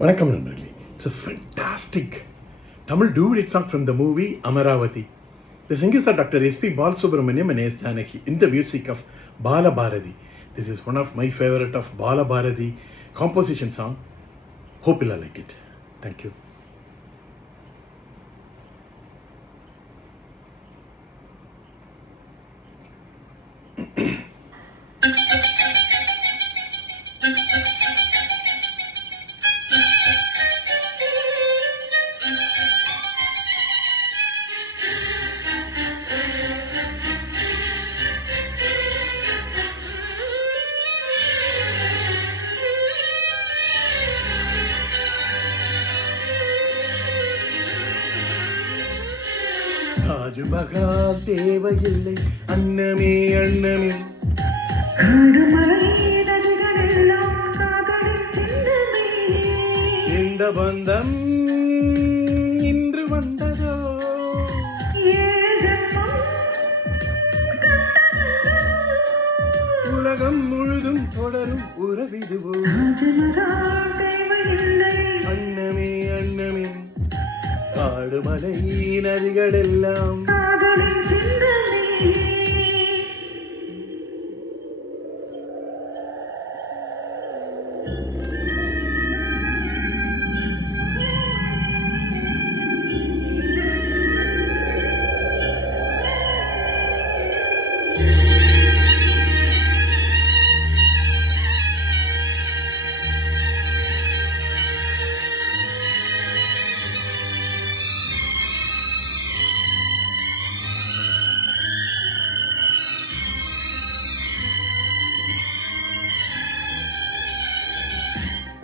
வணக்கம் நண்பர்களே. It's a fantastic Tamil duet song from the movie Amaravati. The singers are Dr. S.P. Balasubramaniam and S. Janaki in the music of Bala Bharati. This is one of my favorite of Bala Bharati composition song. Hope you'll like it. Thank you. Taj Mahal தேவையில்லை அன்னமே அன்னமே, இந்த பந்தம் இன்று வந்ததோ, உலகம் முழுதும் தொடரும் உறவிதுவோ, அன்னமே அன்னமே, காடுமலை நதிகளெல்லாம்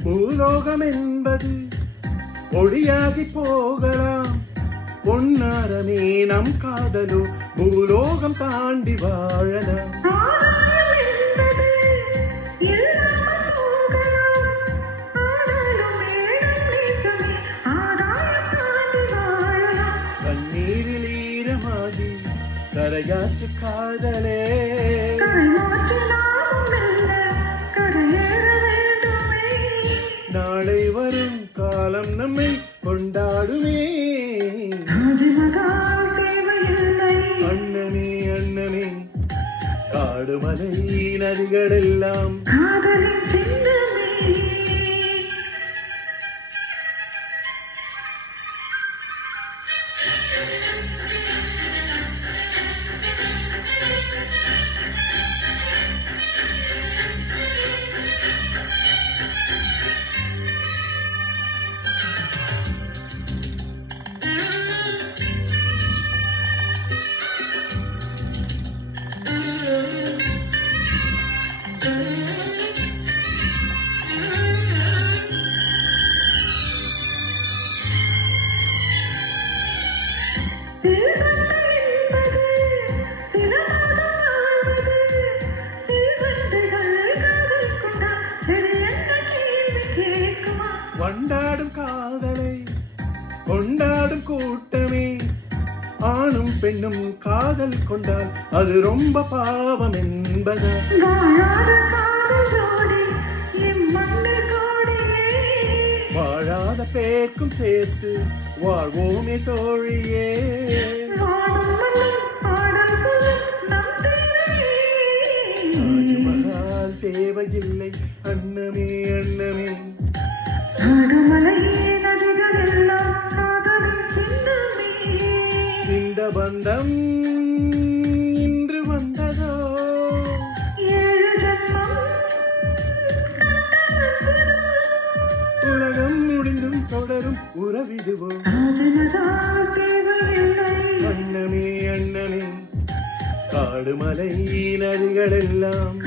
பூலோகம் என்பது ஒளியாகி போகலாம், பொன்னாரமே நம் காதலோ பூலோகம் தாண்டி வாழலாம். கண்ணீரில் ஈரமாகி கரையாற்று காதலே, நாளை வரும் காலம் நம்மை கொண்டாடுமே, அண்ணனே அண்ணனே, காடுமலை நதிகளெல்லாம் வண்டாடும் காதலை கொண்டாடும் கூட்டமே, ஆணும் பெண்ணும் காதல் கொண்டால் அது ரொம்ப பாவம் என்பதா, வாழாத பேர்க்கும் சேர்த்து வாழ்வோமே தோழியே, தாஜ்மஹால் தேவையில்லை அன்னமே அன்னமே, இந்த பந்தம் இன்று வந்ததோ, உலகம் முடிந்தும் தொடரும் உறவிதுவோ, அன்னமே அன்னமே, காடுமலை நதிகளெல்லாம்